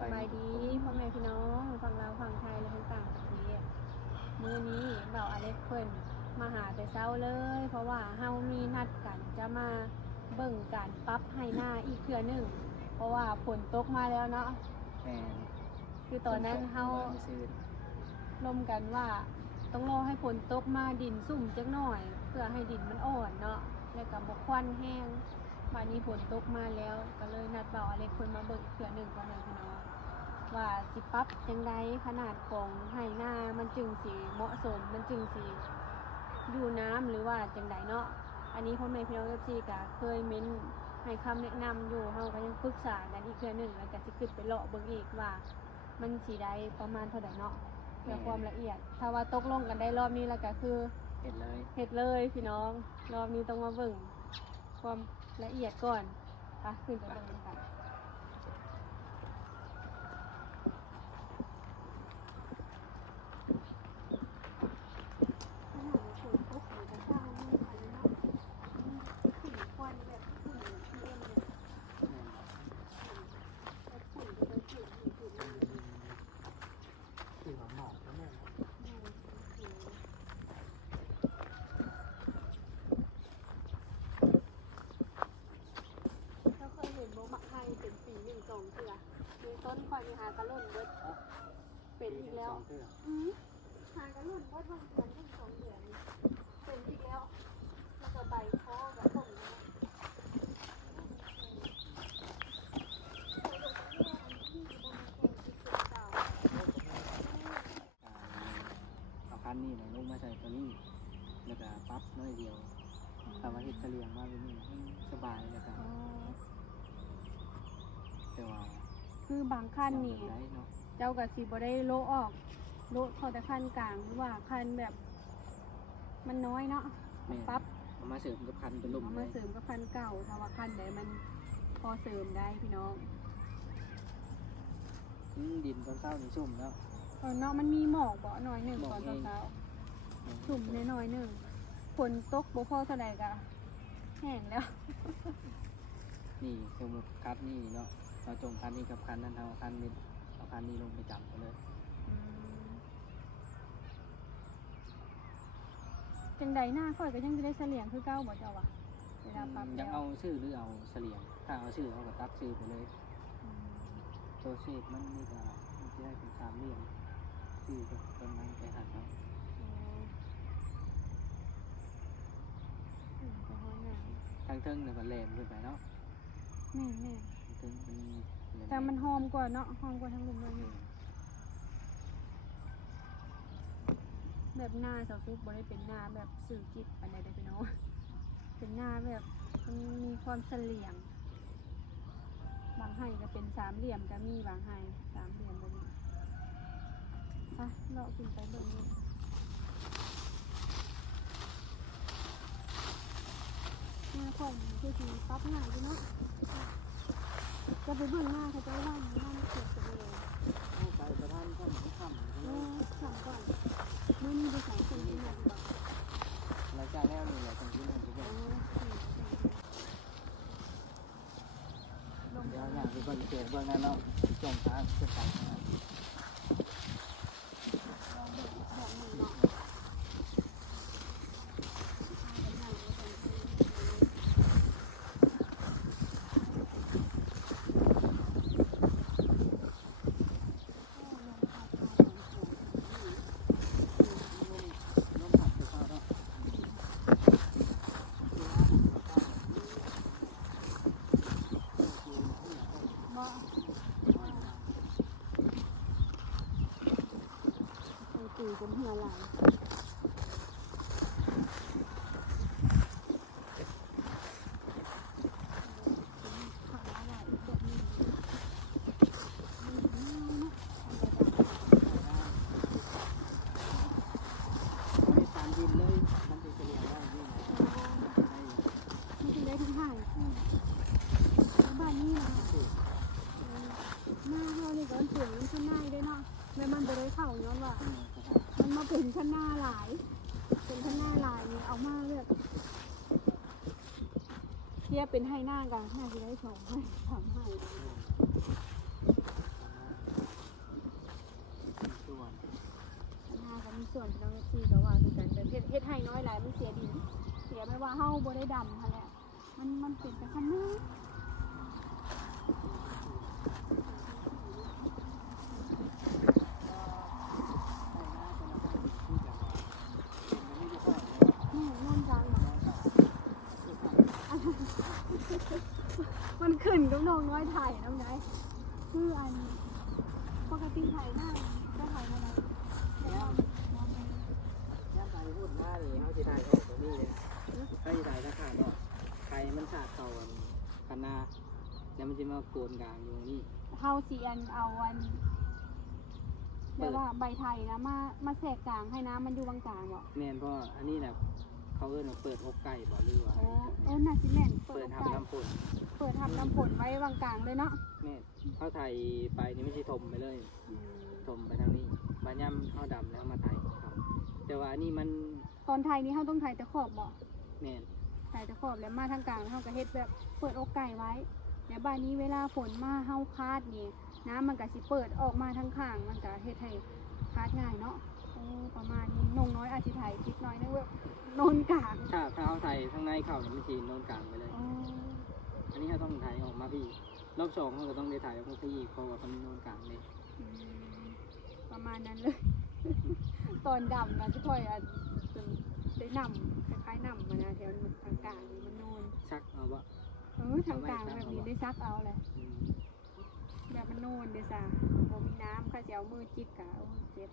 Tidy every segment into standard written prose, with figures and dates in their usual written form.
สบายดีพ่อแม่พี่น้องฝั่งลาวฝั่งไทยและต่างประเทศมื้อนี้เบาอเล็กเพิ่นมาหาแต่เช้าเลย เพราะว่าเฮามีนัดกันจะมาเบิ่งการปรับให้หน้าอีกเทื่อหนึงเพราะว่าฝนตกมาแล้วเนาะแม่นคือตอนนั้นเฮาร่วมกันว่าต้องรอให้ฝนตกมาดินสุ่มจักหน่อยเพื่อให้ดินมันอ่อนเนาะแล้วก็บ่ควันแห้งวันนี้ฝนตกมาแล้วก็เลยนัดเบาอเล็กเพิ่นมาเบิ่งอีกเทื่อหนึงพ่อแม่พี่น้องว่าสิปรับจังไดขนาดของให้หน้ามันจึงสิเหมาะสมมันจึงสิอยู่น้ำหรือว่าจังไดเนาะอันนี้พ่อแม่พี่น้อง FC ก็เคยเม้นให้คำแนะนำอยู่เฮาก็ยังปรึกษากันอีกเทื่อหนึงแล้วก็สิขึ้นไปเลาะเบิ่งอีกว่ามันสิได้ประมาณเท่าใดเนาะเพื่อความละเอียดถ้าว่าตกลงกันได้รอบนี้แล้วก็คือเห็ดเลยพี่น้องรอบนี้ต้องมาเบิ่งความละเอียดก่อนค่ะขึ้นไปเบิ่งกันที่หอมหมอกแล้วแม่เราเคยเห็นโมมักไทยเป็นปี1-2เทื่อมีต้นคอยมีหากระล่นเบิดเป็นอีกแล้วหากระล่นเบิดบางเดือน1-2 เดือนเป็นอีกแล้วแล้วก็ใบคอกับต้นแล้วเอาคันนี้ลงมาใส่ตัวนี้แล้วก็ปั๊บน้อยเดียวทำมาเห็ดเฉลียงมาเป็นนี่สบายแล้วก็แต่ว่าคือบางขั้นนี่เจ้ากับสีบ่ได้โลออกโลพอแต่ขั้นกลางหรือว่าขั้นแบบมันน้อยเนาะปั๊บมาเสริมกับคันเป็นลมมาเสริมกับขั้นเก่าถ้าว่าขั้นไหนมันพอเสริมได้พี่น้องดินตอนเช้านี่ชุ่มแล้วตอนเนาะมันมีหมอกบ่หน่อยหนึ่งตอนเช้าชุ่มน้อยหนึ่งฝนตกบ่พอเท่าไหร่ก็แห้งแล้วนี่สมมติคันนี่เนาะเราจงคันนี้กับคันนั้นเอาคันนี้ลงไปจับกันเลยจังใดหน้าค่อยก็ยังจะได้เสลียงคือเก้าบ่เจ้าวะเวลาปั๊บยังเอาชื่อหรือเอาเสลียงถ้าเอาชื่อเอาก็ตัดชื่อไปเลยตัวเศษมันนี่ก็มันจะได้เป็นสามเหลี่ยมชื่อก็ต้นนั้นไปหันเอาทางเทิงเนี่ยมันแหลมขึ้นไปเนาะแม่ถึงมันแต่มันหอมกว่าเนาะหอมกว่าทั้งลุมเลยแบบหน้าสาวซุกบ่ได้เป็นหน้าแบบสื่อจิตอันใดได้ไปเนาะเป็นหน้าแบบมันมีความเสลี่ยงบางไห่ก็เป็นสามเหลี่ยมก็มีบางไห่สามเหลี่ยมก็มีไปเลาะขึ้นไปเบิ่งนี่หน้าของคือสีปั๊บหน้าอยู่เนาะจะไปเบิ่งหน้าเขาจะว่าหน้ามันเกิดจากอะไรไปประธานก่อนทำก่อนไม่มีไปใส่คนที่ไหนบ้างรายการแล้วนี่แหละคนที่นั่นทุกอย่างเดี๋ยวอย่างที่คนเจอเบื้องนั้นเนาะจงพาขึ้นไปนะตื่นจนหัวหลังมันจะได้เข่าย้อนว่ามันมาเป็นข้างหน้าหลายนี่เอามาแบบเทียบเป็นให้หน้ากันน่าจะได้2 ให้ 3 ให้ ว่าเฮาบ่ได้ดำหั่นแหละมันเป็นไปคันนึงนี่นอนกลางบ่มันขึ้นกับน้องน้อยถ่ายน้องได้คืออันปกติถ่ายหน้าก็ถ่ายมาได้แต่ว่ามองไป ย่ามไปพูดหน้านี่เขาจะถ่ายออกตรงนี้เลยเขาจะถ่ายถ้าขาดออกใครมันขาดเข่ากันนาแล้วมันจะมาโกนกลางอยู่ตรงนี้ เฮาสิอันเอาอันแบบว่าใบไทยนะมาแทรกกลางให้น้ำมันอยู่บางกลางบ่ แม่นเพราะอันนี้นะเขาเอิ้นว่าเปิดอกไก่บ่หรือว่า โอ้น่าสิแม่น เปิด โอกาส ทำน้ำฝน เปิดทำน้ำผลไว้บางกลางเลยเนาะ แม่นเขาไทยไปนี่ไม่ใช่ถมไปเลย อืม ถมไปทางนี้บาย่ำเขาดำแล้วมาไทยครับแต่ว่าอันนี้มัน ตอนไทยนี่เฮาต้องไทยแต่ขอบบ่ แม่น ไทยแต่ขอบแล้วมาทางกลางเฮาก็เฮ็ดแบบเปิดอกไก่ไว้แล้วบ้านนี้เวลาฝนมาเฮาคาดนี่น้ำมันก็สิเปิดออกมาทางข้างมันก็เฮ็ดให้คาดง่ายเนาะโอ้ประมาณนี้นงน้อยอาจสิไทยคิดน้อยนึงแบบโนนกลาง ถ้าเขาไทยข้างในเข่าเนี่ยไม่ใช่โนนกลางไปเลย อ๋อ อันนี้เขาต้องถ่ายออกมาพี่รอบสองเขาก็ต้องได้ถ่ายออกมาพี่เพราะว่าเขาโนนกลางเลย อืมประมาณนั้นเลย ตอนดำนะที่ค่อยอันจนได้นำคล้ายๆนำมานะแถวทางกลางนี่มันโนน ชักเอาวะ ทางกลางแบบนี้ได้ซักเอาแหละ อืม แบบมันโนนเด้ซ่าบ่มีน้ำข้าจะเอามือจิกกะโอ้เจ็บ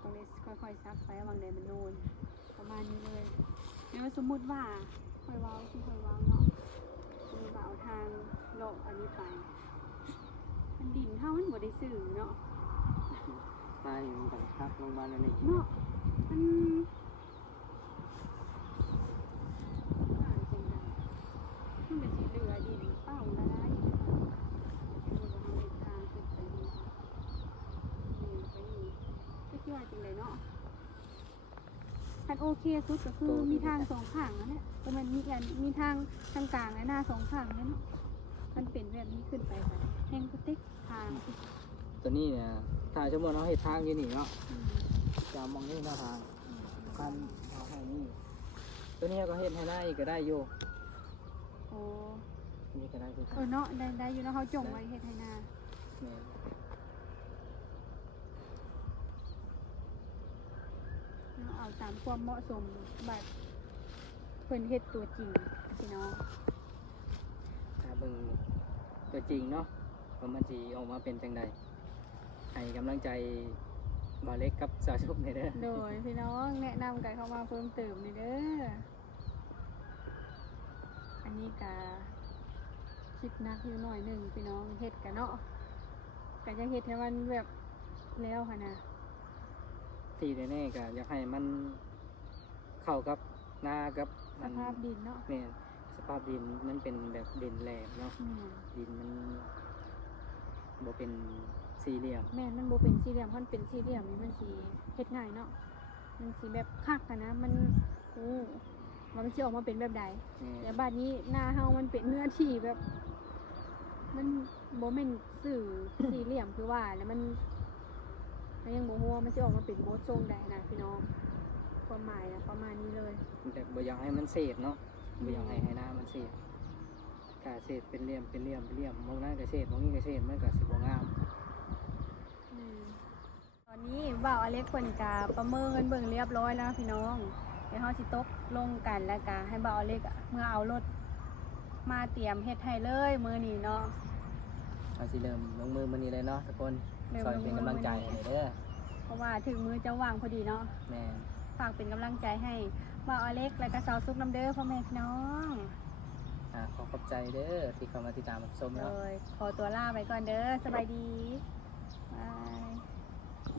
ตรงนี้ค่อยๆซักไปวางใดมันโนนประมาณนี้เลยแล้วสมมุติว่าค่อยเว้าที่ค่อยเว้าเนาะคือว่าเอาทางโลกอันนี้ไปมันดินเฮามันบ่ได้ซื้อเนาะ ตายอยู่ต่างพักลงมาแล้วนี่ เนาะมันว่าจังไดมันก็สิเหลือดินเป้าละลายอยู่ในทางขึ้นไปนี่ไปนี่ก็คิดว่าจังไดเนาะคันโอเคสุดก็คือมีทางสองข้างนั่นแหละแต่มันมีอันมีทางกลางและหน้าสองข้างนั่นเนาะมันเป็นแบบนี้ขึ้นไปค่ะแห้งกระติกทาง ตัวนี้เนี่ยถ้าสมมติเราเห็ดทางอยู่นี่เนาะ อืม จะมองนี่หน้าทางคันเอาให้นี่ตัวนี้ก็เห็ดให้หน้าอีกก็ได้อยู่ โอ้ นี่ก็ได้คือกัน เนาะได้อยู่เนาะเขาจงไว้เฮ็ดให้นา แม่น เอาตามความเหมาะสมแบบเพิ่นเฮ็ดตัวจริงพี่น้อง ถ้าเบิ่งตัวจริงเนาะว่ามันสิออกมาเป็นจังใดให้กำลังใจบ่าวเล็กกับสาวชุบนี่เด้อ โดยพี่น้องแนะนำกันเข้ามาเพิ่มเติมนี่เด้ออันนี้ก็คิดหนักอยู่หน่อยหนึงพี่น้องเฮ็ดกันเนาะก็จะเฮ็ดให้มันแบบแล้วค่ะนะ ที่แน่ๆก็อยากให้มันเข้ากับหน้ากับ สภาพดินเนาะ แม่นสภาพดินมันเป็นแบบดินแหลกเนาะ อืม ดินมันบ่เป็นสี่เหลี่ยม แม่นมันบ่เป็นสี่เหลี่ยมมันเป็นสี่เหลี่ยมนี่มันสิเฮ็ดง่ายเนาะมันสิแบบคักกันนะมันว่ามันสิออกมาเป็นแบบใด แม่ แต่บ้านนี้หน้าเฮามันเป็นเนื้อที่แบบ มันโมเมนสื่อ สี่เหลี่ยมคือว่า แล้วมันยังโมโหว่ามันจะออกมาเป็นโบสทรงใดนะพี่น้องความหมายนะประมาณนี้เลย แต่บ่อยากให้มันเศษเนาะบ่อยากให้หน้ามันเศษกะเศษเป็นเหลี่ยมเป็นเหลี่ยมเป็นเหลี่ยมมองหน้าก็เศษมองนี่ก็เศษมันก็สิบ่งาม ตอนนี้บ่าวอเล็กเพิ่นกาประเมินเบิ่งเรียบร้อยแล้วพี่น้องเดี๋ยวเฮาสิตกลงกันแล้วกาให้บ่าวอเล็กเมื่อเอารถมาเตรียมเฮ็ดให้เลยมื้อนี้เนาะ เราสิเริ่มลงมือมื้อนี้เลยเนาะทุกคน เริ่ม ซอยเป็นกำลังใจให้เด้อ เพราะว่าถึงมือจะว่างพอดีเนาะ แม่ ฝากเป็นกำลังใจให้บ่าวอเล็กและก็สาวซุกน้ำเด้อพ่อแม่พี่น้อง ขอขอบใจเด้อที่เข้ามาติดตามรับชม โด เนาะ ยขอตัวลาไปก่อนเด้อสบายดีบาย